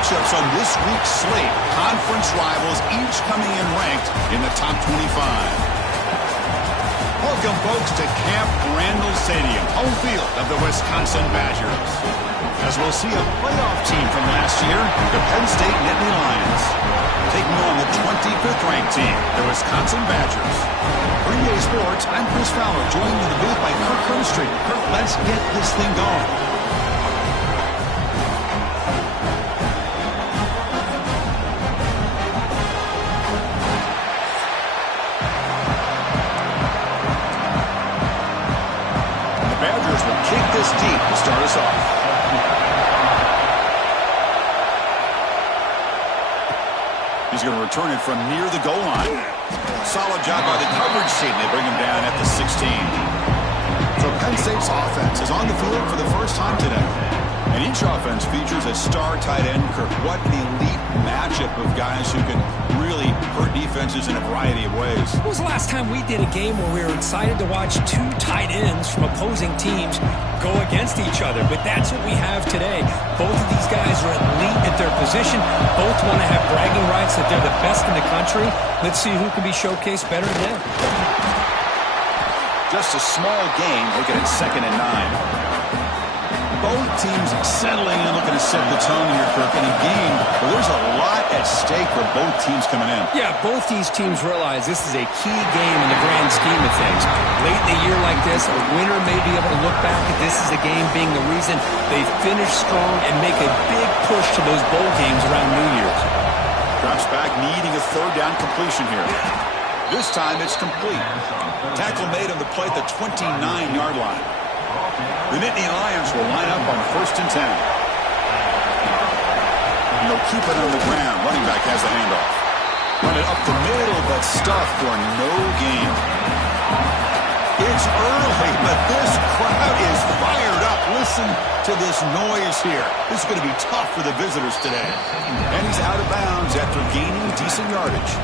matchups on this week's slate. Conference rivals, each coming in ranked in the top 25. Welcome, folks, to Camp Randall Stadium, home field of the Wisconsin Badgers. As we'll see a playoff team from last year, the Penn State Nittany Lions, taking on the 25th ranked team, the Wisconsin Badgers. For EA Sports, I'm Chris Fowler, joined in the booth by Kirk Crimstreet. Kirk, let's get this thing going. Kick this deep to start us off. He's going to return it from near the goal line. Solid job by the coverage team. They bring him down at the 16. So Penn State's offense is on the field for the first time today. And each offense features a star tight end. Kirk, what an elite matchup of guys who can really hurt defenses in a variety of ways. When was the last time we did a game where we were excited to watch two tight ends from opposing teams go against each other? But that's what we have today. Both of these guys are elite at their position. Both want to have bragging rights that they're the best in the country. Let's see who can be showcased better than them. Just a small game, looking at 2nd and 9. Both teams settling in, looking to set the tone here, Kirk, in a game where there's a lot at stake for both teams coming in. Yeah, both these teams realize this is a key game in the grand scheme of things. Late in a year like this, a winner may be able to look back at this as a game being the reason they finish strong and make a big push to those bowl games around New Year's. Drops back, needing a 3rd down completion here. This time it's complete. Tackle made on the play at the 29-yard line. The Nittany Lions will line up on 1st and 10. And they'll keep it on the ground. Running back has the handoff. Run it up the middle, but stuffed for no gain. It's early, but this crowd is fired up. Listen to this noise here. This is going to be tough for the visitors today. And he's out of bounds after gaining decent yardage.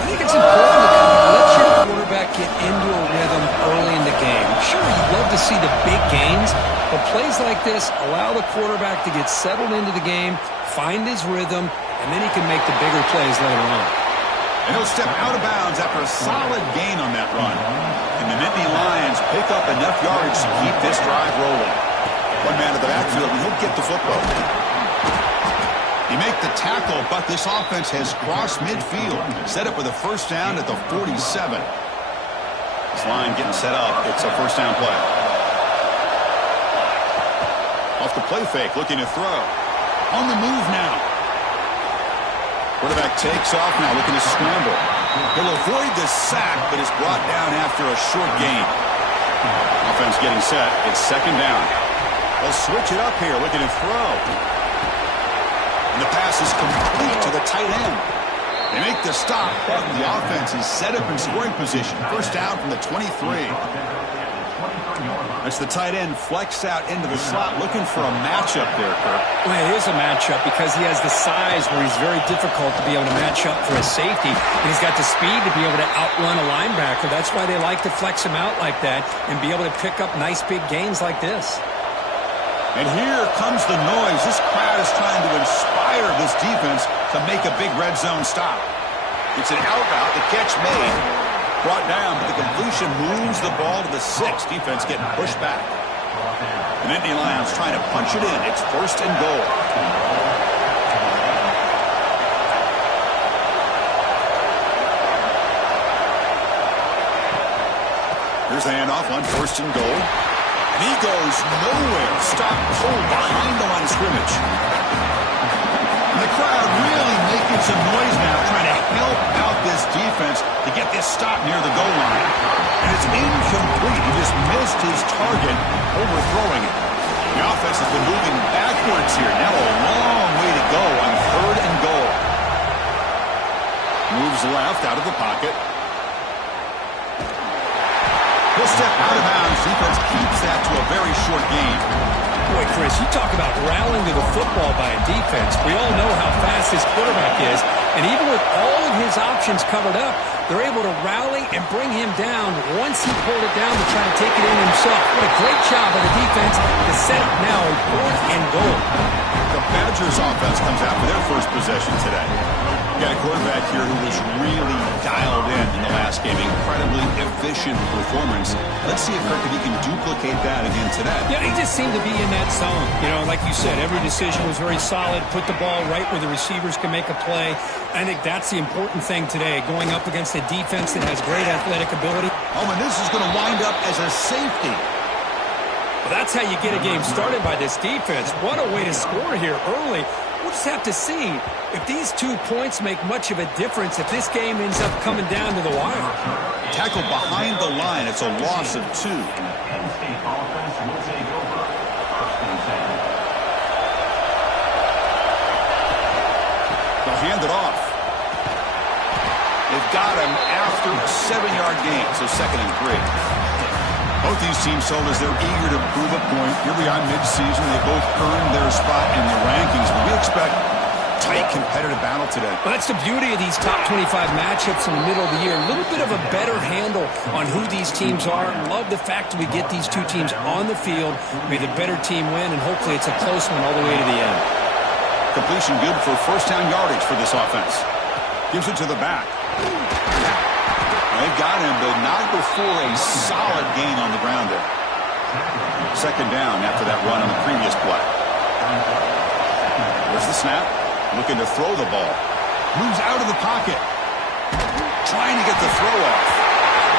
I think it's important to let your quarterback get into a rhythm early in the game. Sure, you'd love to see the big gains, but plays like this allow the quarterback to get settled into the game, find his rhythm, and then he can make the bigger plays later on. And he'll step out of bounds after a solid gain on that run. And the Nittany Lions pick up enough yardage to keep this drive rolling. One man to the backfield, and he'll get the football. He make the tackle, but this offense has crossed midfield. Set up with a 1st down at the 47. This line getting set up. It's a 1st down play. Off the play fake, looking to throw. On the move now. Quarterback takes off now, looking to scramble. He'll avoid the sack, but is brought down after a short gain. Offense getting set. It's 2nd down. They'll switch it up here, looking to throw. And the pass is complete to the tight end. They make the stop, but the offense is set up in scoring position. 1st down from the 23. That's the tight end flexed out into the slot, looking for a matchup there, Kirk. Well, it is a matchup because he has the size where he's very difficult to be able to match up for a safety. And he's got the speed to be able to outrun a linebacker. That's why they like to flex him out like that and be able to pick up nice big gains like this. And here comes the noise. This crowd is trying to inspire this defense to make a big red zone stop. It's an out route. The catch made. Brought down, but the completion moves the ball to the 6. Defense getting pushed back. The Nittany Lions trying to punch it in. It's 1st and goal. Here's the handoff on 1st and goal. And he goes nowhere. Stopped cold behind the line of scrimmage. And the crowd really making some noise now, trying to help out this defense to get this stop near the goal line. And it's incomplete. He just missed his target, overthrowing it. The offense has been moving backwards here. Now a long way to go on 3rd and goal. Moves left out of the pocket. He'll step out of bounds. Defense keeps that to a very short gain. Boy, Chris, you talk about rallying to the football by a defense. We all know how fast his quarterback is. And even with all of his options covered up, they're able to rally and bring him down once he pulled it down to try to take it in himself. What a great job by the defense to set up now a 4th and goal. The Badgers offense comes out for their first possession today. Got a quarterback here who was really dialed in the last game. Incredibly efficient performance. Let's see if he can duplicate that again today. Yeah, he just seemed to be in that zone. You know, like you said, every decision was very solid. Put the ball right where the receivers can make a play. I think that's the important thing today, going up against a defense that has great athletic ability. Oh, and this is going to wind up as a safety. Well, that's how you get a game started by this defense. What a way to score here early. We'll just have to see if these 2 points make much of a difference if this game ends up coming down to the wire. Tackle behind the line. It's a loss of 2. They'll hand it off. They've got him after a 7-yard gain, so 2nd and 3. Both these teams told us they're eager to prove a point. Here we are mid-season. They both earned their spot in the rankings. But we expect tight, competitive battle today. Well, that's the beauty of these top 25 matchups in the middle of the year. A little bit of a better handle on who these teams are. Love the fact that we get these 2 teams on the field. May the better team win, and hopefully it's a close one all the way to the end. Completion good for first-down yardage for this offense. Gives it to the back. They've got him, but not before a solid gain on the ground there. 2nd down after that run on the previous play. There's the snap. Looking to throw the ball. Moves out of the pocket. Trying to get the throw off.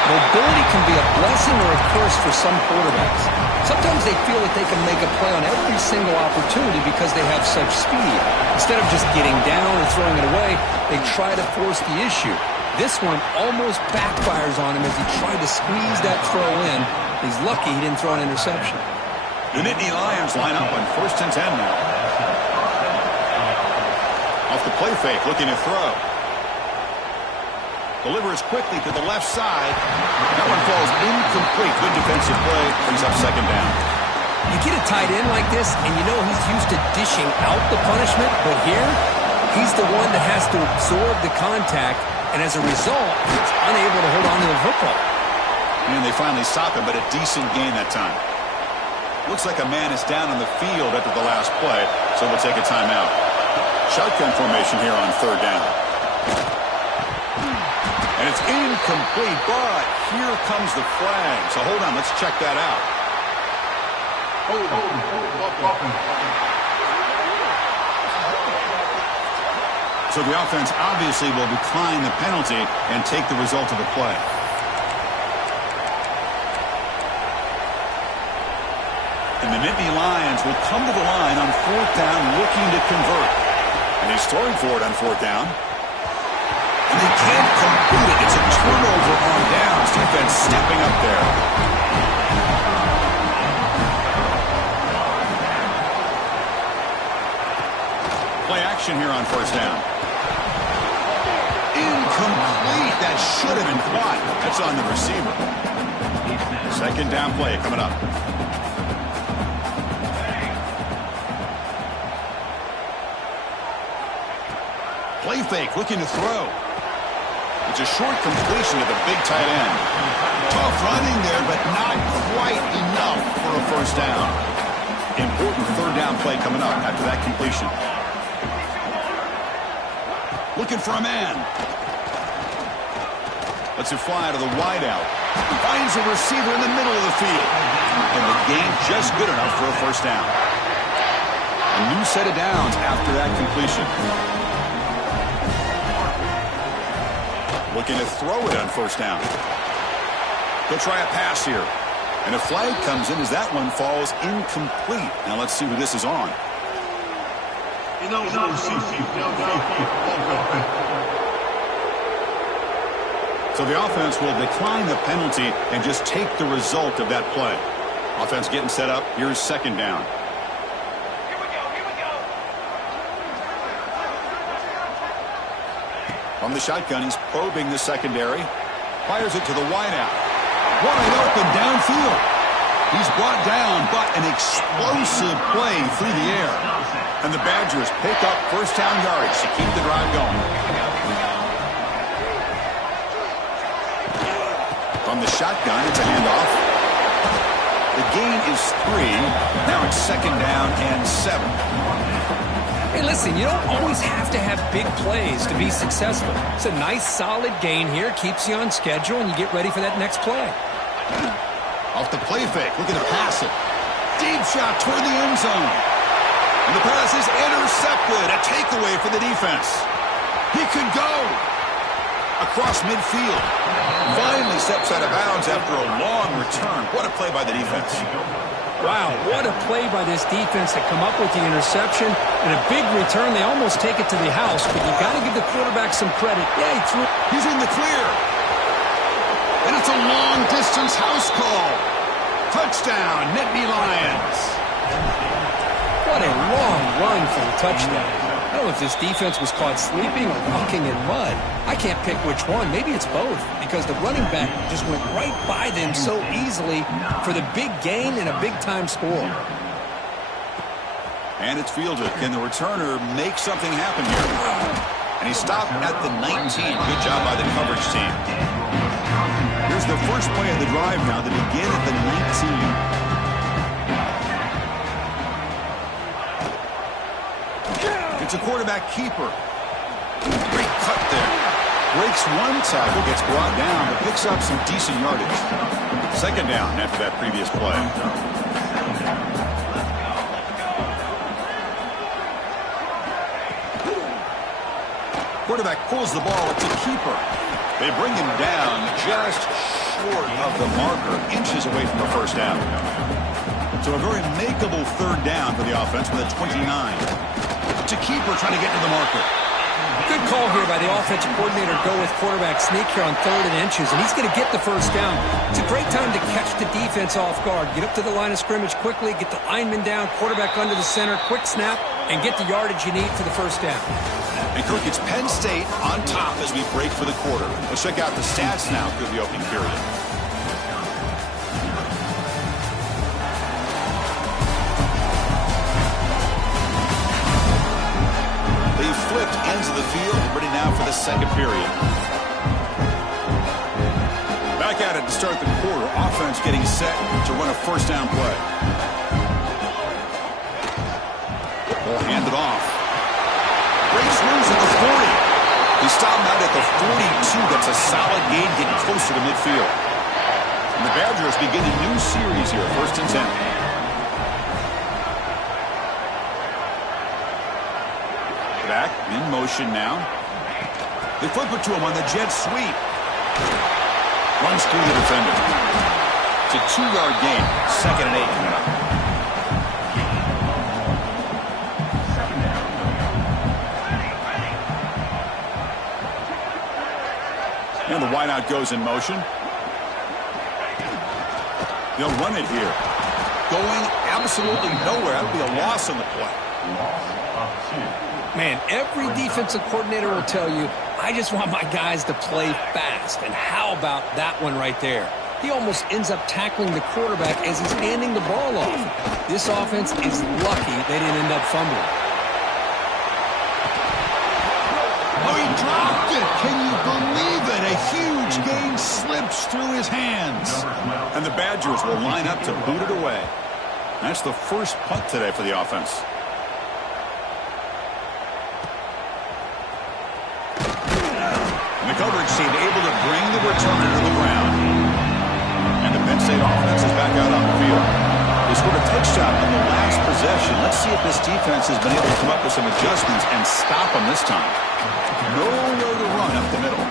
Mobility can be a blessing or a curse for some quarterbacks. Sometimes they feel that they can make a play on every single opportunity because they have such speed. Instead of just getting down or throwing it away, they try to force the issue. This one almost backfires on him as he tried to squeeze that throw in. He's lucky he didn't throw an interception. The Nittany Lions line up on 1st and 10 now. Off the play fake, looking to throw. Delivers quickly to the left side. That one falls incomplete. Good defensive play. Brings up 2nd down. You get a tight end like this, and you know he's used to dishing out the punishment, but here, he's the one that has to absorb the contact. And as a result, he's unable to hold on to the football. And they finally stop him, but a decent gain that time. Looks like a man is down on the field after the last play, so we'll take a timeout. Shotgun formation here on 3rd down. And it's incomplete, but here comes the flag. So hold on, let's check that out. So the offense obviously will decline the penalty and take the result of the play. And the Nittany Lions will come to the line on 4th down looking to convert. And he's throwing for it on 4th down. And they can't complete it. It's a turnover on downs. Defense stepping up there. Play action here on 1st down. Incomplete. That should have been caught. That's on the receiver. 2nd down play coming up. Play fake, looking to throw. It's a short completion to the big tight end. Tough running there, but not quite enough for a 1st down. Important 3rd down play coming up after that completion. Looking for a man. Lets it fly to the wideout. Finds a receiver in the middle of the field. And the gain just good enough for a 1st down. A new set of downs after that completion. Looking to throw it on 1st down. He'll try a pass here. And a flag comes in as that one falls incomplete. Now let's see who this is on. So the offense will decline the penalty and just take the result of that play. Offense getting set up. Here's 2nd down. From the shotgun, he's probing the secondary. Fires it to the wideout. Wide open downfield. He's brought down, but an explosive play through the air. And the Badgers pick up 1st down yardage to keep the drive going. From the shotgun, it's a handoff. The gain is 3. Now it's 2nd down and 7. Hey, listen, you don't always have to have big plays to be successful. It's a nice, solid gain here. Keeps you on schedule, and you get ready for that next play. Off the play fake, looking to pass it. Deep shot toward the end zone. And the pass is intercepted. A takeaway for the defense. He could go across midfield. Finally steps out of bounds after a long return. What a play by the defense. Wow, what a play by this defense to come up with the interception and a big return. They almost take it to the house, but you got to give the quarterback some credit. Yeah, he threw. He's in the clear. And it's a long-distance house call. Touchdown, Nittany Lions. What a long run for the touchdown. I don't know if this defense was caught sleeping or walking in mud. I can't pick which one. Maybe it's both, because the running back just went right by them so easily for the big gain and a big-time score. And it's fielded. Can the returner make something happen here? And he stopped at the 19. Good job by the coverage team. Here's the first play of the drive now. They begin at the 19. It's a quarterback keeper. Great cut there. Breaks one tackle, gets brought down, but picks up some decent yardage. Second down after that previous play. Quarterback pulls the ball. It's a keeper. They bring him down just short of the marker, inches away from the first down. So a very makeable third down for the offense with a 29. It's a keeper trying to get to the marker. Good call here by the offensive coordinator. Go with quarterback sneak here on 3rd and inches, and he's going to get the first down. It's a great time to catch the defense off guard. Get up to the line of scrimmage quickly, get the lineman down, quarterback under the center, quick snap, and get the yardage you need for the first down. And Kirk, it's Penn State on top as we break for the quarter. Let's check out the stats now through the opening period. They flipped ends of the field, ready now for the second period. Back at it to start the quarter. Offense getting set to run a first down play. They'll hand it off. Breaks loose at the 40. He stopped out at the 42. That's a solid gain, getting closer to midfield. And the Badgers begin a new series here, 1st and 10. Back in motion now. They flip it to him on the jet sweep. Runs through the defender. It's a 2-yard gain. 2nd and 8 coming up. And the wideout goes in motion. They'll run it here. Going absolutely nowhere. That'll be a loss on the play. Man, every defensive coordinator will tell you, I just want my guys to play fast. And how about that one right there? He almost ends up tackling the quarterback as he's handing the ball off. This offense is lucky they didn't end up fumbling. Oh, he dropped it. Can you believe it? A huge gain slips through his hands. And the Badgers will line up to boot it away. That's the first punt today for the offense. And the coverage team able to bring the returner to the ground. And the Penn State offense is back out on the field. They scored a touchdown on the last possession. Let's see if this defense has been able to come up with some adjustments and stop them this time. Nowhere to run up the middle.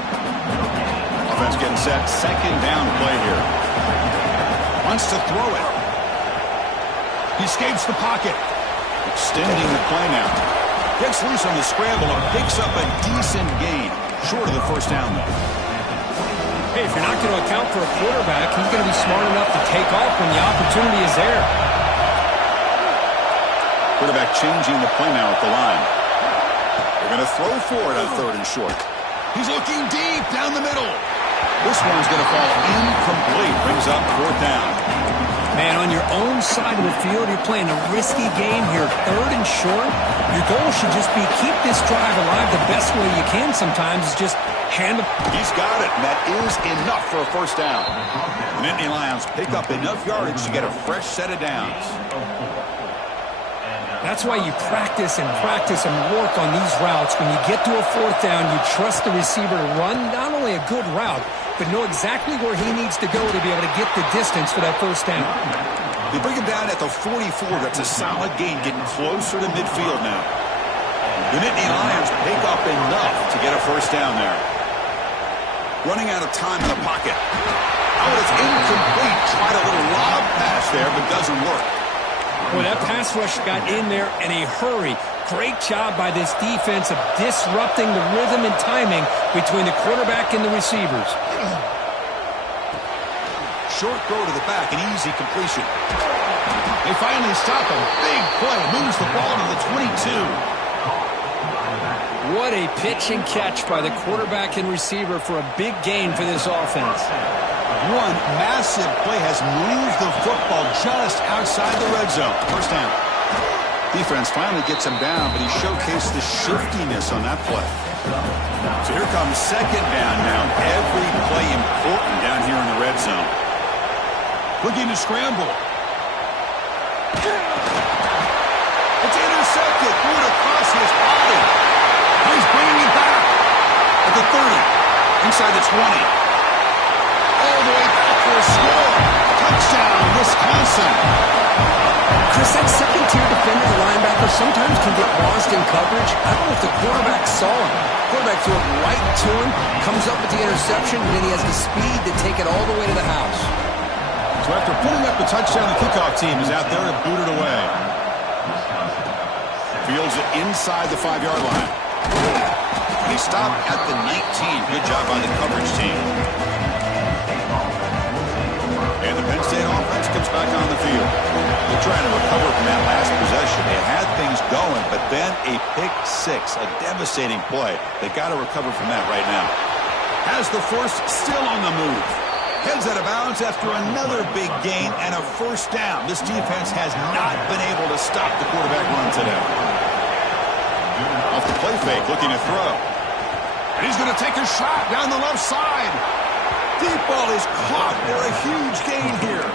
Offense getting set. 2nd down play here. Wants to throw it. He escapes the pocket. Extending the play now. Gets loose on the scramble and picks up a decent gain. Short of the first down, though. Hey, if you're not going to account for a quarterback, he's going to be smart enough to take off when the opportunity is there. Quarterback changing the play now at the line. They're going to throw for it on 3rd and short. He's looking deep down the middle. This one's going to fall incomplete. Brings up 4th down. Man, on your own side of the field, you're playing a risky game here. 3rd and short. Your goal should just be keep this drive alive the best way you can sometimes is just hand it. He's got it, and that is enough for a first down. The Nittany Lions pick up enough yardage to get a fresh set of downs. That's why you practice and work on these routes. When you get to a fourth down, you trust the receiver to run not only a good route, but know exactly where he needs to go to be able to get the distance for that first down. They bring him down at the 44. That's a solid gain, getting closer to midfield now. The Nittany Lions pick up enough to get a first down there. Running out of time in the pocket. Oh, it's incomplete. Tried a little lob pass there, but doesn't work. Well, that pass rush got in there in a hurry. Great job by this defense of disrupting the rhythm and timing between the quarterback and the receivers. Short throw to the back, an easy completion. They finally stop him. Big play. Moves the ball to the 22. What a pitch and catch by the quarterback and receiver for a big gain for this offense. One massive play has moved the football just outside the red zone. First down. Defense finally gets him down, but he showcased the shiftiness on that play. So here comes second down now. Every play important down here in the red zone. Looking to scramble. It's intercepted. Threw it across his body. He's bringing it back at the 30. Inside the 20. All the way back for a score. Touchdown, Wisconsin. Chris, that second-tier defender, the linebacker, sometimes can get lost in coverage. I don't know if the quarterback saw him. The quarterback threw it right to him, comes up with the interception, and then he has the speed to take it all the way to the house. So after putting up the touchdown, the kickoff team is out there to boot it away. Fields it inside the 5-yard line. They stop at the 19. Good job by the coverage team. And the Penn State offense comes back on the field. They're trying to recover from that last possession. They had things going, but then a pick six, a devastating play. They got to recover from that right now. Has the force still on the move. Heads out of bounds after another big gain and a first down. This defense has not been able to stop the quarterback run today. Off the play fake, looking to throw. And he's going to take a shot down the left side. Deep ball is caught for a huge gain here.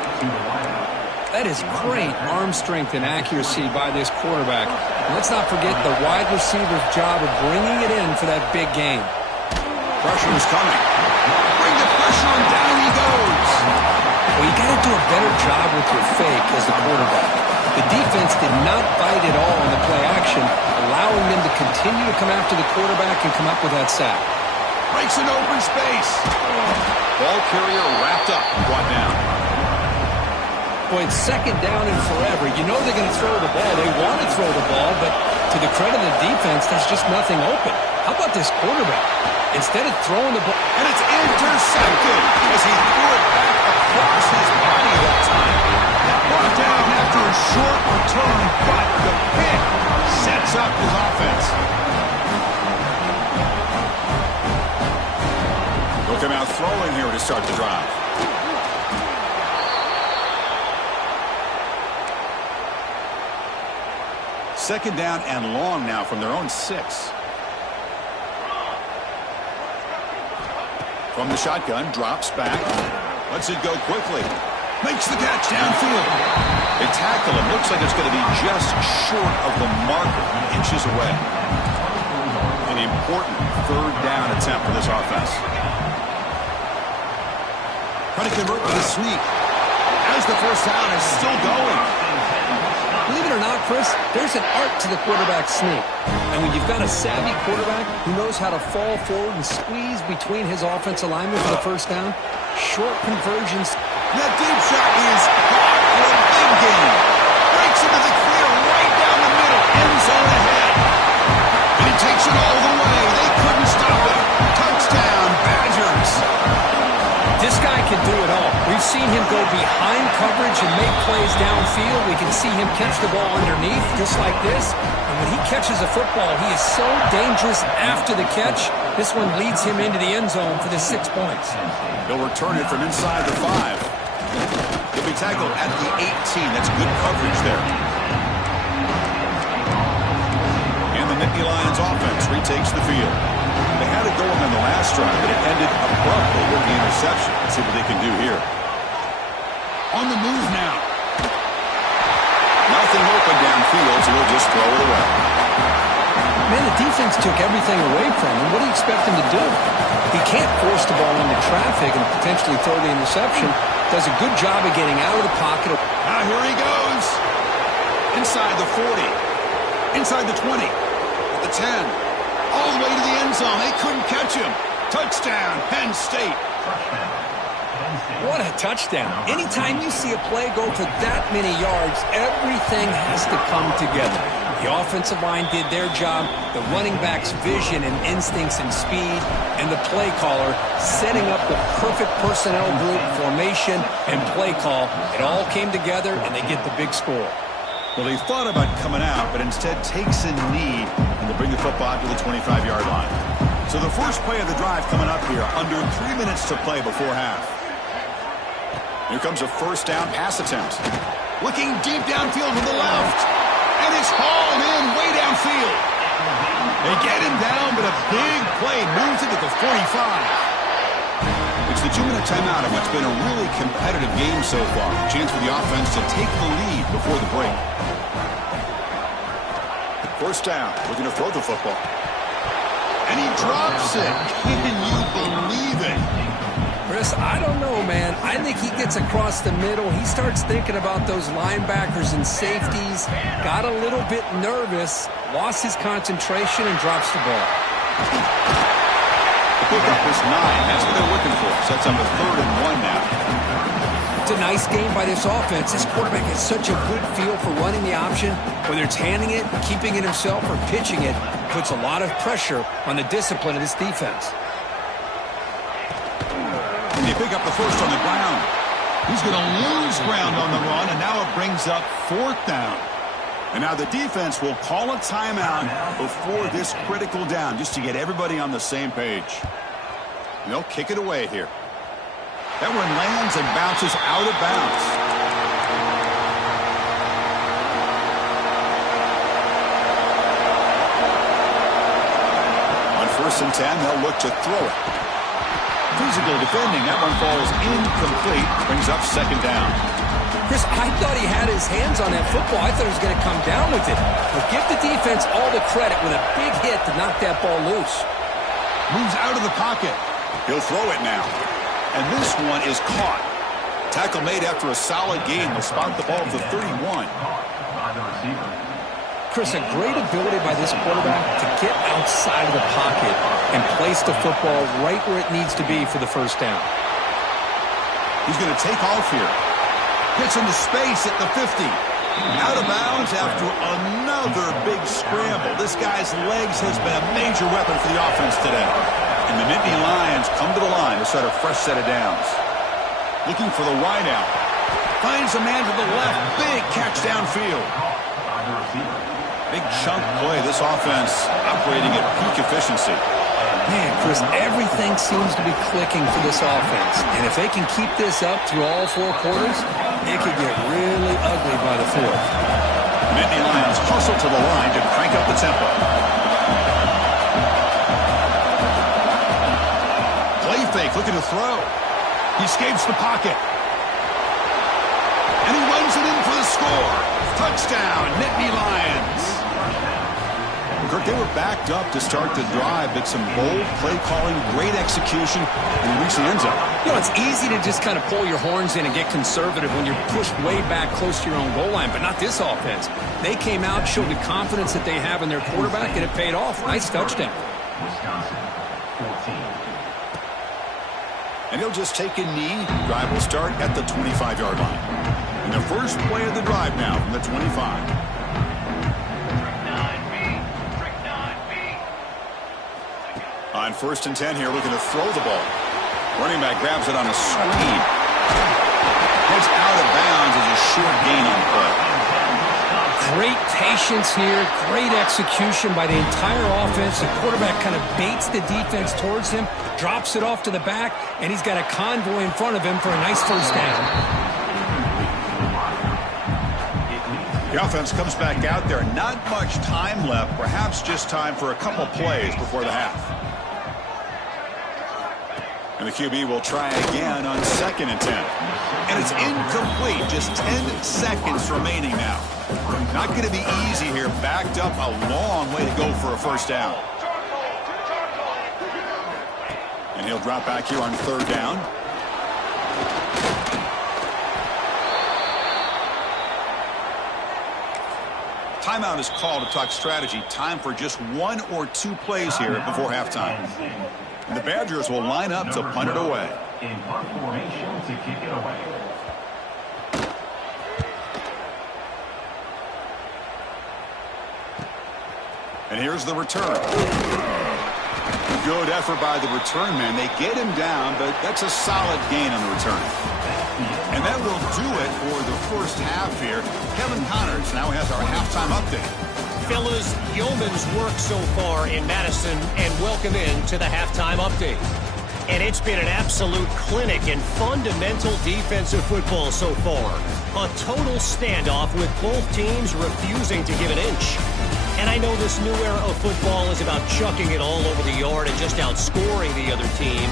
That is great arm strength and accuracy by this quarterback. And let's not forget the wide receiver's job of bringing it in for that big gain. Pressure is coming. Bring the pressure and down he goes. Well, you got to do a better job with your fake as the quarterback. The defense did not bite at all on the play action, allowing them to continue to come after the quarterback and come up with that sack. Breaks an open space. Ball carrier wrapped up and brought down. Boy, it's second down and forever. You know they're going to throw the ball. They want to throw the ball, but to the credit of the defense, there's just nothing open. How about this quarterback? Instead of throwing the ball... And it's intercepted as he threw it back across his body that time. Brought down after a short return, but the pick sets up his offense. They'll come out throwing here to start the drive. Second down and long now from their own 6. From the shotgun, drops back. Lets it go quickly. Makes the catch downfield. They tackle him. Looks like it's going to be just short of the marker, inches away. An important third down attempt for this offense. Trying to convert with a sneak. As the first down is still going. Believe it or not, Chris, there's an art to the quarterback sneak. And when you've got a savvy quarterback who knows how to fall forward and squeeze between his offensive linemen for the first down, short conversions. That deep shot is caught for a big gain. Breaks into the clear right down the middle. End zone ahead. And he takes it all the way. They couldn't stop it. Touchdown, Badgers. This guy can do it all. We've seen him go behind coverage and make plays downfield. We can see him catch the ball underneath, just like this. And when he catches a football, he is so dangerous after the catch. This one leads him into the end zone for the 6 points. He'll return it from inside the 5. He'll be tackled at the 18. That's good coverage there. And the Nittany Lions offense retakes the field. They had it going on the last drive, but it ended abruptly with the interception. Let's see what they can do here. On the move now. Nothing open downfield, so he'll just throw it away. Man, the defense took everything away from him. What do you expect him to do? He can't force the ball into traffic and potentially throw the interception. Does a good job of getting out of the pocket. Now here he goes. Inside the 40. Inside the 20. At the 10. All the way to the end zone. They couldn't catch him. Touchdown, Penn State. What a touchdown. Anytime you see a play go for that many yards, everything has to come together. The offensive line did their job, the running back's vision and instincts and speed, and the play caller setting up the perfect personnel group, formation, and play call. It all came together, and they get the big score. Well, he thought about coming out, but instead takes a knee, and they bring the football to the 25-yard line. So the first play of the drive coming up here, under 3 minutes to play before half. Here comes a first down pass attempt. Looking deep downfield to the left. And it's hauled in way downfield. They get him down, but a big play moves it to the 45. It's the 2-minute timeout of what's been a really competitive game so far. Chance for the offense to take the lead before the break. First down, looking to throw the football. And he drops it. Can you believe it? Chris, I don't know, man. I think he gets across the middle. He starts thinking about those linebackers and safeties. Got a little bit nervous, lost his concentration, and drops the ball. The pickup is 9. That's what they're looking for. Sets up a 3rd and 1 now. It's a nice game by this offense. This quarterback has such a good feel for running the option. Whether it's handing it, keeping it himself, or pitching it, puts a lot of pressure on the discipline of this defense. And they pick up the first on the ground. He's going to lose ground on the run, and now it brings up 4th down. And now the defense will call a timeout before this critical down, just to get everybody on the same page. And they'll kick it away here. That one lands and bounces out of bounds. On 1st and 10, they'll look to throw it. Physical defending. That one falls incomplete. Brings up 2nd down. Chris, I thought he had his hands on that football. I thought he was going to come down with it. But give the defense all the credit with a big hit to knock that ball loose. Moves out of the pocket. He'll throw it now. And this one is caught. Tackle made after a solid gain. They'll spot the ball at the 31. Chris, a great ability by this quarterback to get outside of the pocket and place the football right where it needs to be for the first down. He's going to take off here. Gets into space at the 50. Out of bounds after another big scramble. This guy's legs has been a major weapon for the offense today. And the Nittany Lions come to the line to start a fresh set of downs. Looking for the wideout. Finds a man to the left. Big catch downfield. Big chunk play. This offense operating at peak efficiency. Man, Chris, everything seems to be clicking for this offense. And if they can keep this up through all 4 quarters, it could get really ugly by the 4th. Nittany Lions hustle to the line to crank up the tempo. Play fake, looking to throw. He escapes the pocket. And he runs it in for the score. Touchdown, Nittany Lions. Kirk, they were backed up to start the drive, but some bold play calling, great execution, and reach the end zone. You know, it's easy to just kind of pull your horns in and get conservative when you're pushed way back close to your own goal line, but not this offense. They came out, showed the confidence that they have in their quarterback, and it paid off. Nice touchdown. And he'll just take a knee. Drive will start at the 25-yard line. And the first play of the drive now from the 25. On 1st and 10 here, looking to throw the ball. Running back grabs it on a screen. Heads out of bounds as a short gain on the play. Great patience here, great execution by the entire offense. The quarterback kind of baits the defense towards him, drops it off to the back, and he's got a convoy in front of him for a nice first down. The offense comes back out there. Not much time left, perhaps just time for a couple plays before the half. And the QB will try again on 2nd and 10. And it's incomplete. Just 10 seconds remaining now. Not going to be easy here. Backed up a long way to go for a first down. And he'll drop back here on 3rd down. Timeout is called to talk strategy. Time for just 1 or 2 plays here before halftime. And the Badgers will line up to punt it away. In punt formation to kick it away. And here's the return. Good effort by the return man. They get him down, but that's a solid gain on the return. And that will do it for the first half here. Kevin Connors now has our halftime update. Fellas, yeoman's work so far in Madison, and welcome in to the halftime update. And it's been an absolute clinic in fundamental defensive football so far. A total standoff with both teams refusing to give an inch. And I know this new era of football is about chucking it all over the yard and just outscoring the other team.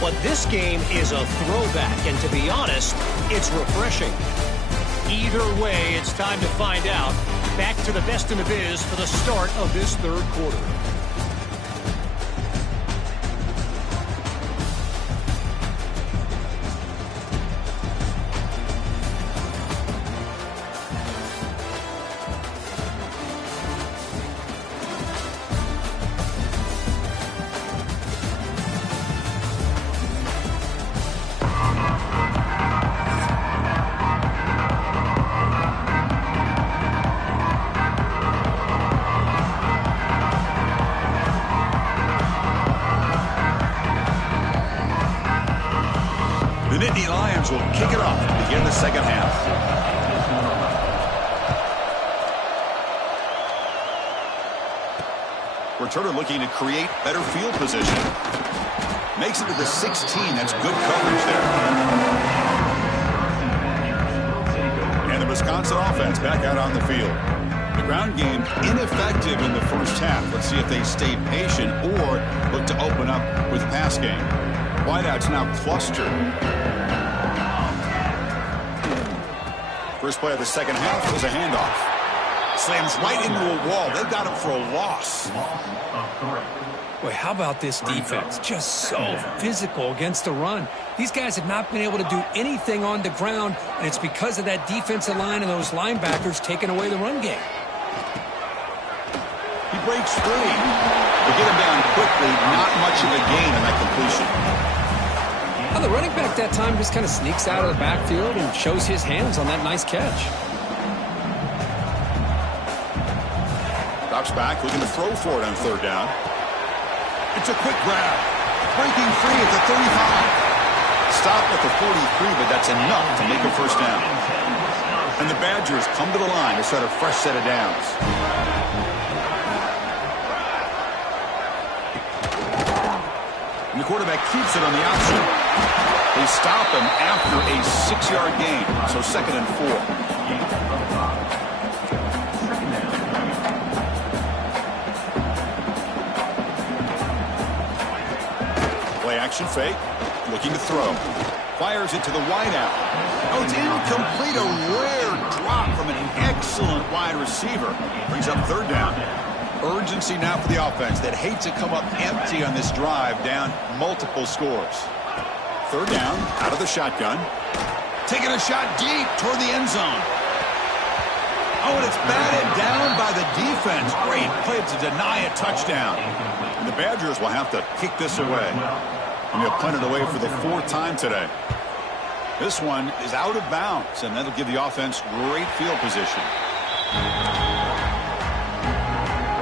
But this game is a throwback, and to be honest, it's refreshing. Either way, it's time to find out. Back to the best in the biz for the start of this 3rd quarter. The Nittany Lions will kick it off to begin the second half. Returner looking to create better field position. Makes it to the 16. That's good coverage there. And the Wisconsin offense back out on the field. The ground game ineffective in the first half. Let's see if they stay patient or look to open up with the pass game. Wideouts now clustered. First play of the second half was a handoff. Slams right into a wall. They've got him for a loss. Boy, how about this defense? Just so physical against the run. These guys have not been able to do anything on the ground, and it's because of that defensive line and those linebackers taking away the run game. He breaks free. They get him down quickly. Not much of a gain on that completion. Well, the running back that time just kind of sneaks out of the backfield and shows his hands on that nice catch. Drops back, looking to throw for it on 3rd down. It's a quick grab. Breaking free at the 35. Stop at the 43, but that's enough to make a first down. And the Badgers come to the line to start a fresh set of downs. And the quarterback keeps it on the option. They stop him after a 6-yard gain, so 2nd and 4. Play action fake, looking to throw. Fires it to the wideout. Oh, it's incomplete. A rare drop from an excellent wide receiver. Brings up 3rd down. Urgency now for the offense that hate to come up empty on this drive, down multiple scores. 3rd down, out of the shotgun. Taking a shot deep toward the end zone. Oh, and it's batted down by the defense. Great play to deny a touchdown. And the Badgers will have to kick this away. And they'll punt it away for the 4th time today. This one is out of bounds, and that'll give the offense great field position.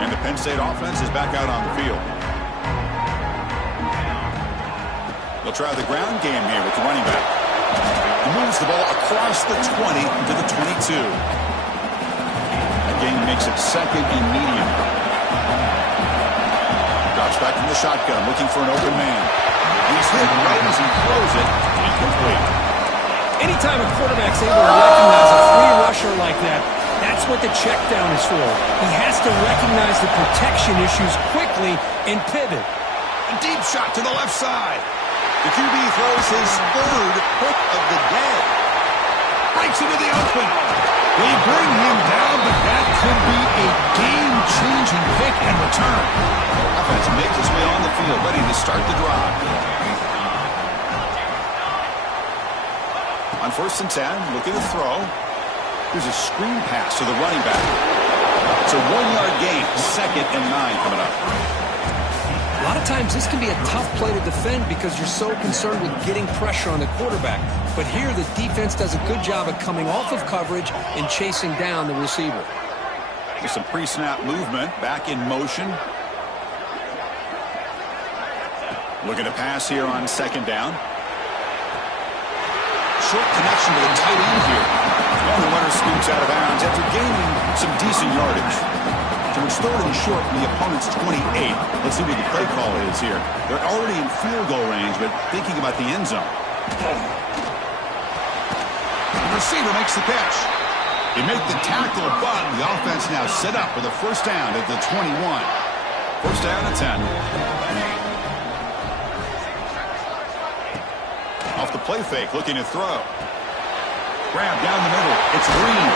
And the Penn State offense is back out on the field. They'll try the ground game here with the running back. He moves the ball across the 20 to the 22. That game makes it 2nd and medium. Drops back from the shotgun, looking for an open man. He's hit right as he throws it. Incomplete. Anytime a quarterback's able to recognize a free rusher like that, that's what the check down is for. He has to recognize the protection issues quickly and pivot. A deep shot to the left side. The QB throws his third pick of the day. Breaks into the open. They bring him down, but that could be a game-changing pick and return. Offense makes its way on the field, ready to start the drive. On 1st and 10, looking to throw. Here's a screen pass to the running back. It's a 1-yard gain, 2nd and 9 coming up. A lot of times this can be a tough play to defend because you're so concerned with getting pressure on the quarterback. But here the defense does a good job of coming off of coverage and chasing down the receiver. There's some pre-snap movement, back in motion. Looking to pass here on 2nd down. Short connection to the tight end here. And the runner scoots out of bounds after gaining some decent yardage. So it's 3rd and short from the opponent's 28. Let's see what the play call is here. They're already in field goal range, but thinking about the end zone. The receiver makes the catch. They make the tackle, but the offense now set up with a 1st down at the 21. 1st down and 10. Off the play fake, looking to throw. Grab down the middle. It's Green.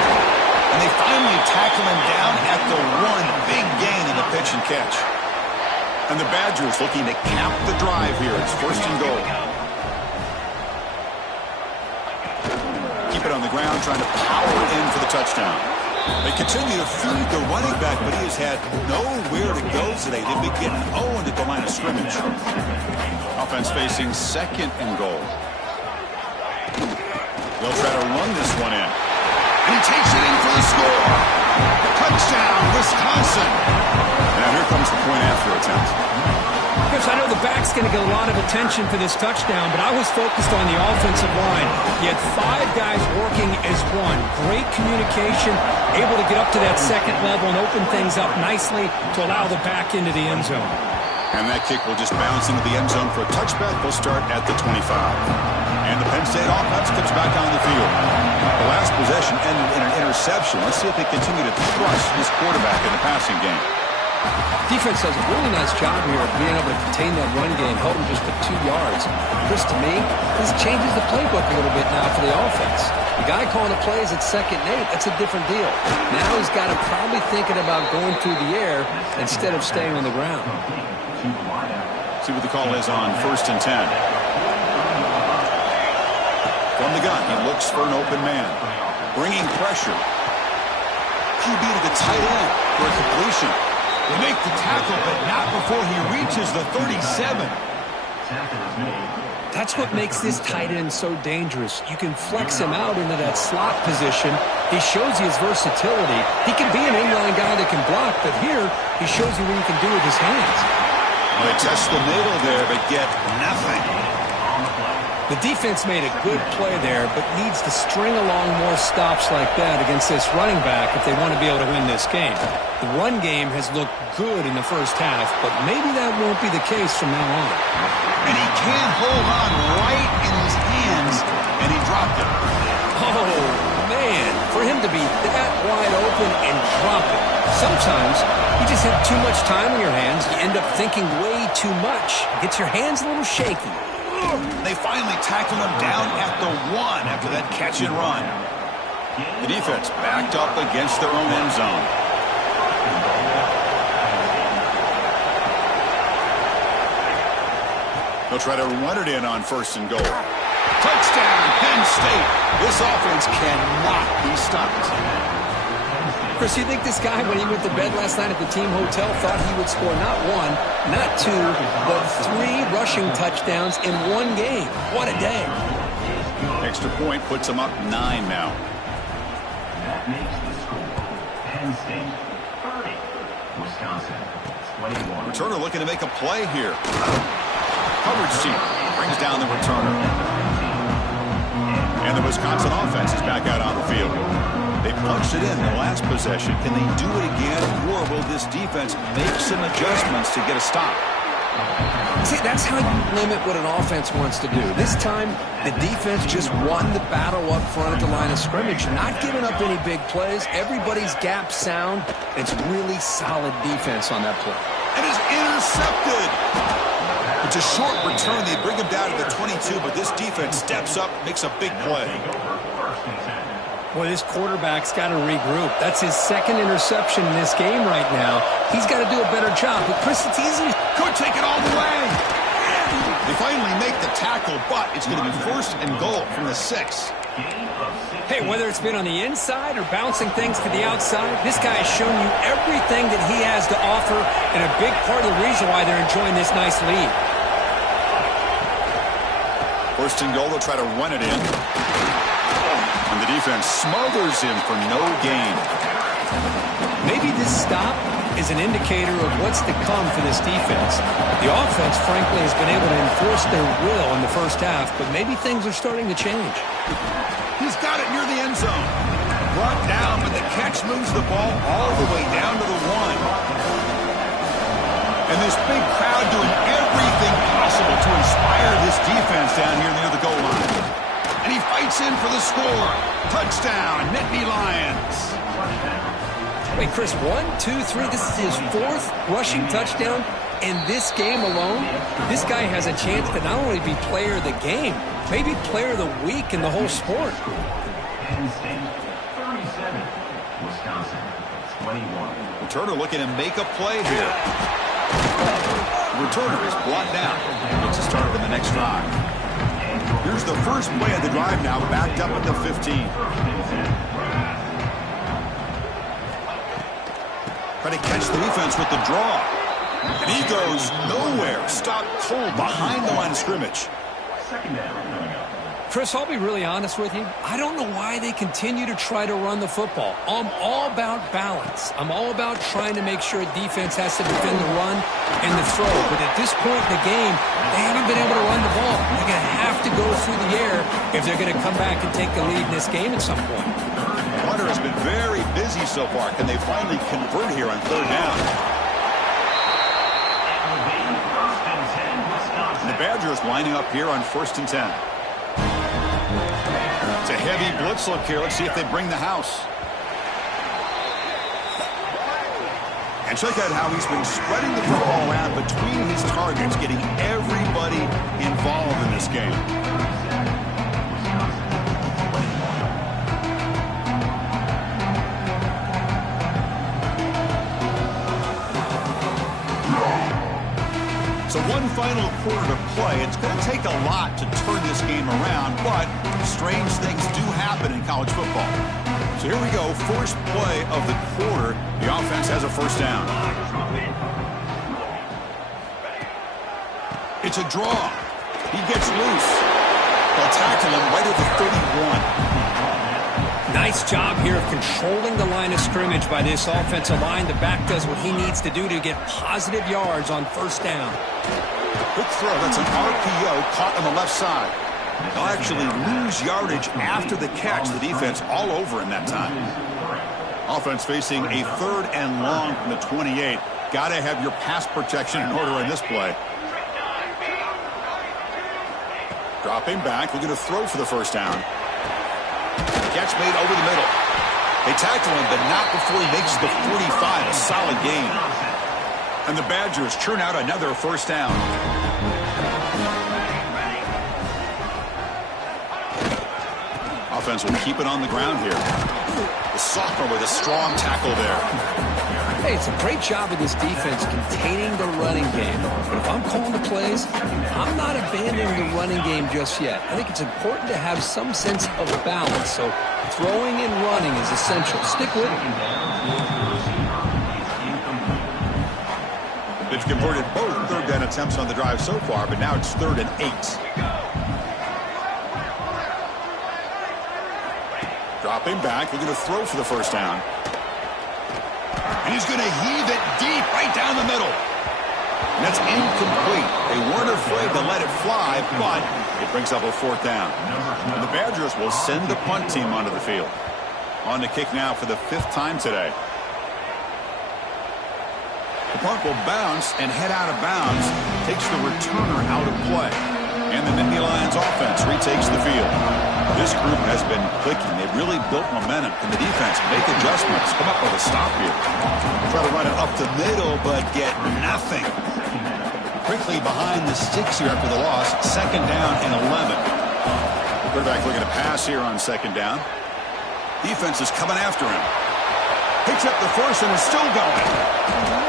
And they finally tackle him down at the 1. Big gain in the pitch and catch. And the Badgers looking to cap the drive here. It's 1st and goal. Keep it on the ground, trying to power in for the touchdown. They continue to feed the running back, but he has had nowhere to go today. They've been getting Owen at the line of scrimmage. Offense facing 2nd and goal. They'll try to run this one in. And he takes it in for the score. Touchdown, Wisconsin. Now here comes the point after attempt. Chris, I know the back's going to get a lot of attention for this touchdown, but I was focused on the offensive line. You had 5 guys working as one. Great communication, able to get up to that 2nd level and open things up nicely to allow the back into the end zone. And that kick will just bounce into the end zone for a touchback. They'll start at the 25. And the Penn State offense comes back on the field. The last possession ended in an interception. Let's see if they continue to crush this quarterback in the passing game. Defense does a really nice job here of being able to contain that run game, held him just for 2 yards. Chris, to me, this changes the playbook a little bit now for the offense. The guy calling the plays at 2nd and 8, that's a different deal. Now he's got to probably thinking about going through the air instead of staying on the ground. See what the call is on 1st and 10. From the gun, he looks for an open man. Bringing pressure. QB to the tight end for a completion. They make the tackle, but not before he reaches the 37. That's what makes this tight end so dangerous. You can flex him out into that slot position. He shows you his versatility. He can be an inline guy that can block, but here he shows you what he can do with his hands. Well, they test the middle there, but get nothing. The defense made a good play there, but needs to string along more stops like that against this running back if they want to be able to win this game. The run game has looked good in the 1st half, but maybe that won't be the case from now on. And he can't hold on right in his hands, and he dropped it. Oh, man, for him to be that wide open and drop it. Sometimes you just have too much time in your hands. You end up thinking way too much. It gets your hands a little shaky. They finally tackle him down at the 1 after that catch and run. The defense backed up against their own end zone. They'll try to run it in on 1st and goal. Touchdown, Penn State. This offense cannot be stopped. Chris, you think this guy, when he went to bed last night at the team hotel, thought he would score not 1, not 2, but 3 rushing touchdowns in 1 game? What a day. Extra point puts them up 9 now. That makes the score Penn State 30, Wisconsin 21. Returner looking to make a play here. Coverage team brings down the returner. And the Wisconsin offense is back out on the field. They punched it in the last possession. Can they do it again, or will this defense make some adjustments to get a stop? See, that's how you limit what an offense wants to do. This time, the defense just won the battle up front at the line of scrimmage, not giving up any big plays. Everybody's gap sound. It's really solid defense on that play. It is intercepted. It's a short return. They bring him down to the 22, but this defense steps up, makes a big play. Boy, this quarterback's got to regroup. That's his second interception in this game right now. He's got to do a better job. But Chris, it's easy. Could take it all the way. They finally make the tackle, but it's going to be first and goal from the 6. Hey, whether it's been on the inside or bouncing things to the outside, this guy has shown you everything that he has to offer, and a big part of the reason why they're enjoying this nice lead. First and goal, they'll try to run it in. And the defense smothers him for no gain. Maybe this stop is an indicator of what's to come for this defense. The offense, frankly, has been able to enforce their will in the first half, but maybe things are starting to change. He's got it near the end zone. Brought down, but the catch moves the ball all the way down to the 1. And this big crowd doing everything possible to inspire this defense down here near the goal line. And he fights in for the score. Touchdown, Nittany Lions. Wait, Chris, 1, 2, 3. This is his 4th rushing touchdown in this game alone. This guy has a chance to not only be player of the game, maybe player of the week in the whole sport. Penn State, 37. Wisconsin, 21. Returner looking to make a play here. Returner is brought down. Gets it started in the next drive. Here's the first play of the drive now, backed up at the 15. Try to catch the defense with the draw. And he goes nowhere. Stopped cold behind the line of scrimmage. Second down coming up. Chris, I'll be really honest with you. I don't know why they continue to try to run the football. I'm all about balance. I'm all about trying to make sure defense has to defend the run and the throw. But at this point in the game, they haven't been able to run the ball. They're going to have to go through the air if they're going to come back and take the lead in this game at some point. Hunter has been very busy so far. Can they finally convert here on third down? And the Badgers lining up here on 1st and 10. It's a heavy blitz look here. Let's see if they bring the house. And check out how he's been spreading the football around between his targets, getting everybody involved in this game. So one final quarter to play. It's going to take a lot to turn this game around, but strange things do happen in college football. So here we go, first play of the quarter. The offense has a first down. It's a draw. He gets loose. They'll tackle him right at the 31. Nice job here of controlling the line of scrimmage by this offensive line. The back does what he needs to do to get positive yards on first down. Quick throw. That's an RPO caught on the left side. They'll actually lose yardage after the catch. The defense all over in that time. Offense facing a 3rd and long from the 28. Got to have your pass protection in order in this play. Dropping back, looking to throw for the first down. Catch made over the middle. They tackle him, but not before he makes the 45. A solid gain. And the Badgers churn out another first down. Offense will keep it on the ground here. The sophomore with a strong tackle there. Hey, it's a great job of this defense containing the running game. But if I'm calling the plays, I'm not abandoning the running game just yet. I think it's important to have some sense of balance. So throwing and running is essential. Stick with it. They've converted both third down attempts on the drive so far, but now it's 3rd and 8. Dropping back, looking to throw for the first down. And he's going to heave it deep right down the middle. And that's incomplete. They weren't afraid to let it fly, but it brings up a 4th down. And the Badgers will send the punt team onto the field. On to kick now for the 5th time today. The punt will bounce and head out of bounds. Takes the returner out of play. And the Nittany Lions offense retakes the field. This group has been clicking. They've really built momentum. Can the defense make adjustments? Come up with a stop here. Try to run it up the middle, but get nothing. Quickly behind the sticks here after the loss. Second down and 11. Quarterback looking to pass here on second down. Defense is coming after him. Picks up the first and is still going.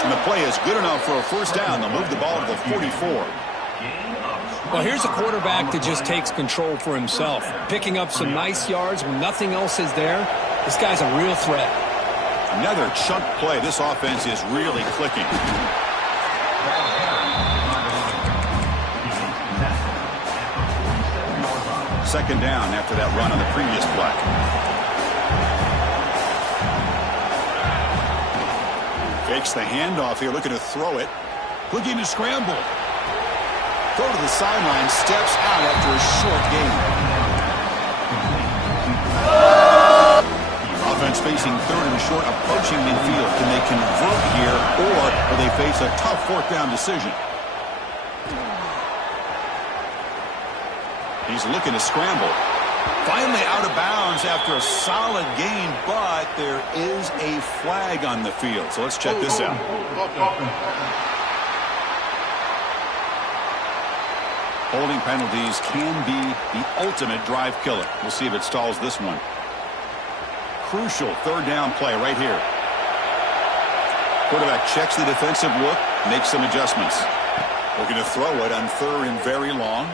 And the play is good enough for a first down. They'll move the ball to the 44. Well, here's a quarterback that just takes control for himself. Picking up some nice yards when nothing else is there. This guy's a real threat. Another chunk play. This offense is really clicking. Second down after that run on the previous play. Fakes the handoff here, looking to throw it. Looking to scramble. Throw to the sideline, steps out after a short gain. Offense facing third and short, approaching midfield. Can they convert here, or will they face a tough fourth down decision? He's looking to scramble. Finally out of bounds after a solid gain, but there is a flag on the field. So let's check this out. Holding penalties can be the ultimate drive killer. We'll see if it stalls this one. Crucial third down play right here. Quarterback checks the defensive look, makes some adjustments. Looking to throw it on third and very long.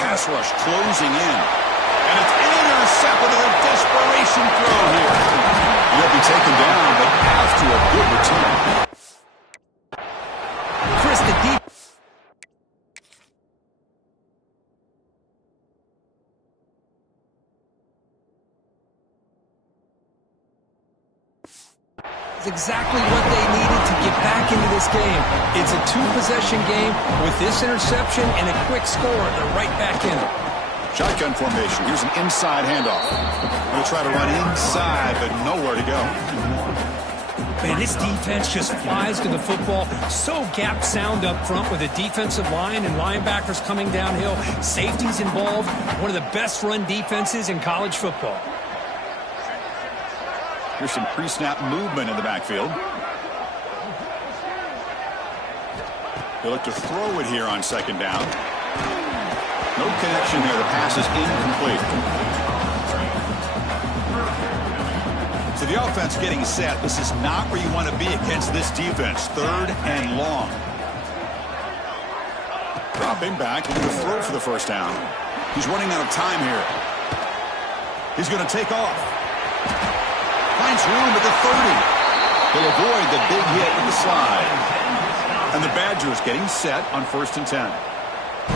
Pass rush closing in. And it's intercepted with a desperation throw here. He'll be taken down, but after a good return. Chris, the deep. It's exactly what they needed to get back into this game. It's a two-possession game. With this interception and a quick score, they're right back in it. Shotgun formation. Here's an inside handoff. We'll try to run inside, but nowhere to go. Man, this defense just flies to the football. So gap sound up front with a defensive line and linebackers coming downhill. Safeties involved. One of the best run defenses in college football. Here's some pre-snap movement in the backfield. They look to throw it here on second down. No connection there. The pass is incomplete. So the offense getting set. This is not where you want to be against this defense. Third and long. Dropping back, looking to throw for the first down. He's running out of time here. He's going to take off. Finds room at the 30. He'll avoid the big hit with the slide. And the Badgers getting set on 1st and 10.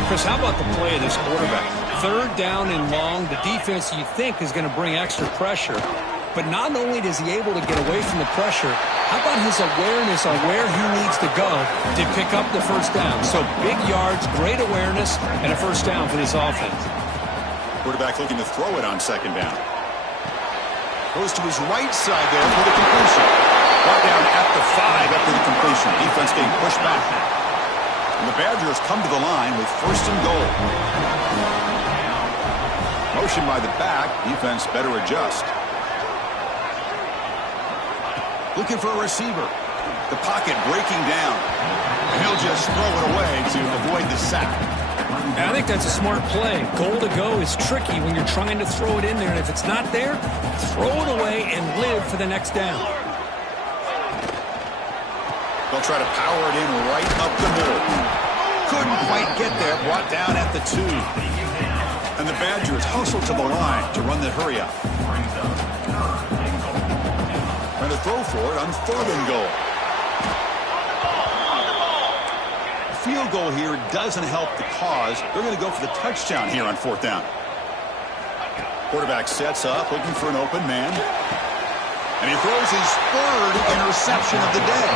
Chris, how about the play of this quarterback? Third down and long. The defense, you think, is going to bring extra pressure. But not only is he able to get away from the pressure, how about his awareness on where he needs to go to pick up the first down? So big yards, great awareness, and a first down for this offense. Quarterback looking to throw it on second down. Goes to his right side there for the completion. Brought down at the 5 after the completion. Defense getting pushed back. And the Badgers come to the line with 1st and goal. Motion by the back. Defense better adjust. Looking for a receiver. The pocket breaking down. And he'll just throw it away to avoid the sack. I think that's a smart play. Goal to go is tricky when you're trying to throw it in there. And if it's not there, throw it away and live for the next down. They'll try to power it in right up the middle. Couldn't quite get there. Brought down at the 2. And the Badgers hustle to the line to run the hurry up. Trying to throw for it on 3rd and goal. Field goal here doesn't help the cause. They're going to go for the touchdown here on 4th down. Quarterback sets up, looking for an open man. And he throws his 3rd interception of the day.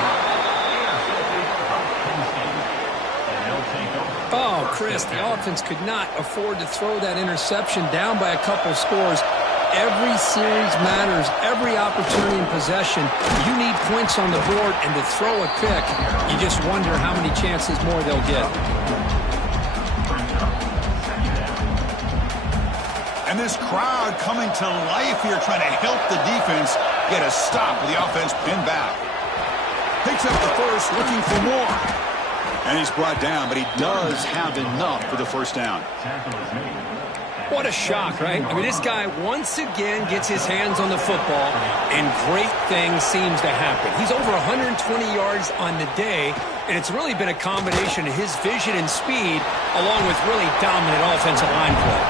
Oh, Chris, the offense could not afford to throw that interception down by a couple scores. Every series matters. Every opportunity in possession. You need points on the board, and to throw a pick, you just wonder how many chances more they'll get. And this crowd coming to life here, trying to help the defense get a stop with the offense pinned back. Picks up the first, looking for more. And he's brought down, but he does have enough for the first down. What a shock, right? I mean, this guy once again gets his hands on the football, and great things seems to happen. He's over 120 yards on the day, and it's really been a combination of his vision and speed, along with really dominant offensive line play.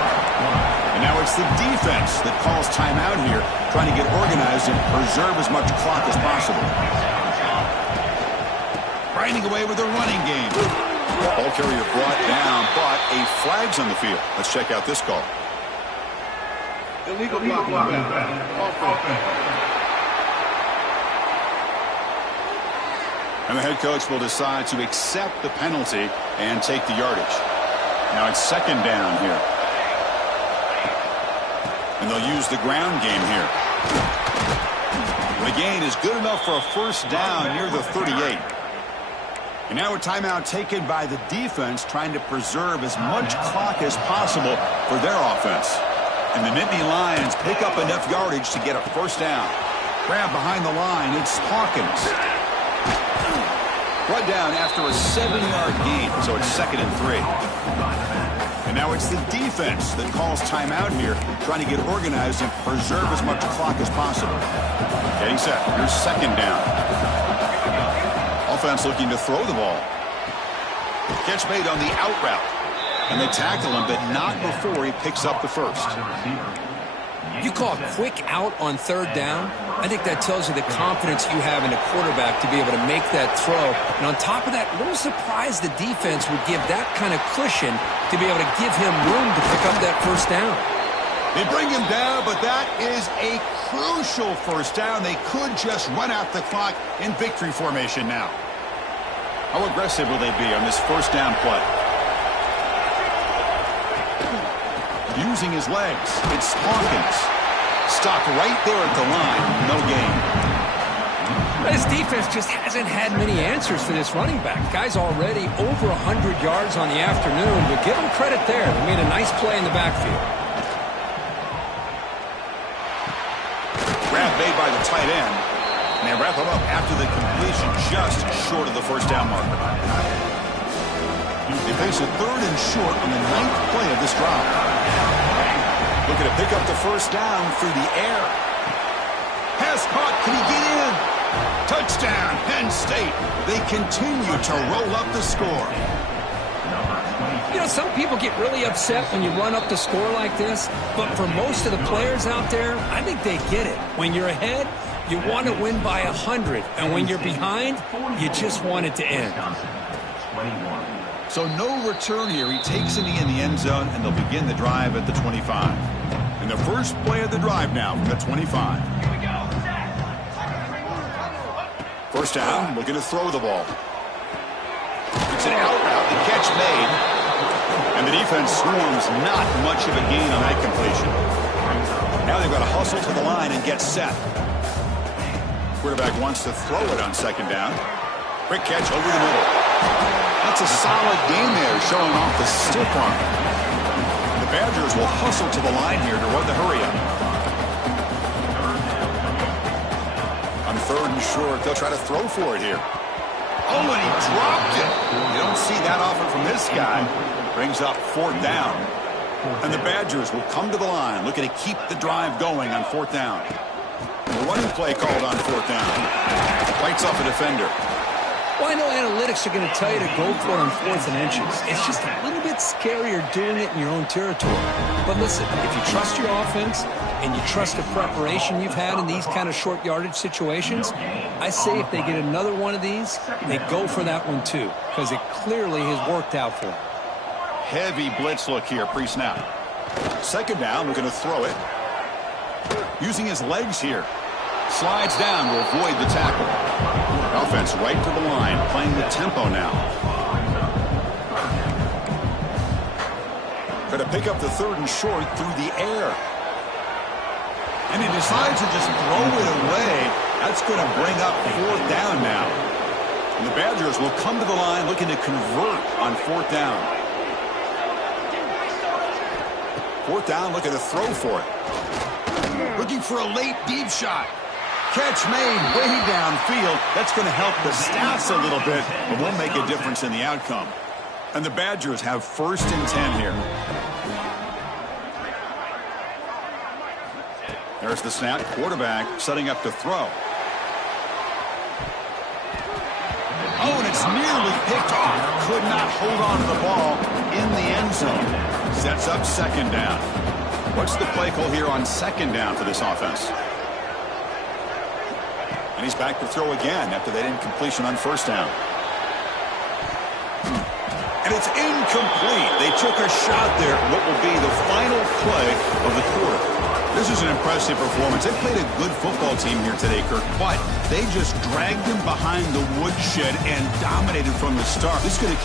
And now it's the defense that calls timeout here, trying to get organized and preserve as much clock as possible. Grinding away with a running game. Ball carrier brought down, but a flag's on the field. Let's check out this call. Illegal blocking. And the head coach will decide to accept the penalty and take the yardage. Now it's second down here. And they'll use the ground game here. The gain is good enough for a first down near the 38. And now a timeout taken by the defense, trying to preserve as much clock as possible for their offense. And the Nittany Lions pick up enough yardage to get a first down. Grab behind the line, it's Hawkins. Brought down after a 7-yard gain, so it's 2nd and 3. And now it's the defense that calls timeout here, trying to get organized and preserve as much clock as possible. Getting set, here's second down. Offense looking to throw the ball. Catch made on the out route. And they tackle him, but not before he picks up the first. You call a quick out on third down. I think that tells you the confidence you have in a quarterback to be able to make that throw. And on top of that, a little surprised the defense would give that kind of cushion to be able to give him room to pick up that first down. They bring him down, but that is a crucial first down. They could just run out the clock in victory formation now. How aggressive will they be on this first down play? Using his legs, it's Hawkins. Stopped right there at the line, no gain. This defense just hasn't had many answers for this running back. Guy's already over 100 yards on the afternoon, but give him credit there. They made a nice play in the backfield. Grab made by the tight end, and they wrap him up after the completion just short of the first down marker. They face a 3rd and short on the 9th play of this drive. Looking to pick up the first down through the air. Pass caught. Can he get in? Touchdown, Penn State. They continue to roll up the score. You know, some people get really upset when you run up the score like this, but for most of the players out there, I think they get it. When you're ahead, you want to win by 100, and when you're behind, you just want it to end. So no return here. He takes it in the end zone, and they'll begin the drive at the 25. And the first play of the drive now from the 25. First down, looking to throw the ball. It's an out route, the catch made. And the defense swarms not much of a gain on that completion. Now they've got to hustle to the line and get set. Quarterback wants to throw it on second down. Quick catch over the middle. That's a solid game there, showing off the stiff arm. The Badgers will hustle to the line here to run the hurry-up. On 3rd and short, they'll try to throw for it here. Oh, and he dropped it. You don't see that often from this guy. Brings up 4th down. And the Badgers will come to the line, looking to keep the drive going on 4th down. The running play called on 4th down. Fights off a defender. Well, I know analytics are going to tell you to go for it on 4th and inches. It's just a little bit scarier doing it in your own territory. But listen, if you trust your offense and you trust the preparation you've had in these kind of short yardage situations, I say if they get another one of these, they go for that one too, because it clearly has worked out for them. Heavy blitz look here, pre-snap. Second down, we're going to throw it. Using his legs here. Slides down to avoid the tackle. Offense right to the line, playing the tempo now. Going to pick up the 3rd and short through the air. And he decides to just throw it away. That's going to bring up 4th down now. And the Badgers will come to the line looking to convert on 4th down. 4th down, looking to throw for it. Looking for a late deep shot. catch made way downfield. That's going to help the stats a little bit, but won't make a difference in the outcome. And the Badgers have 1st and 10 here. There's the snap. Quarterback setting up to throw. Oh, and it's nearly picked off. Could not hold on to the ball in the end zone. Sets up 2nd down. What's the play call here on 2nd down for this offense? And he's back to throw again after that incompletion on 1st down. And it's incomplete. They took a shot there at what will be the final play of the quarter. This is an impressive performance. They played a good football team here today, Kirk, but they just dragged them behind the woodshed and dominated from the start. This is going to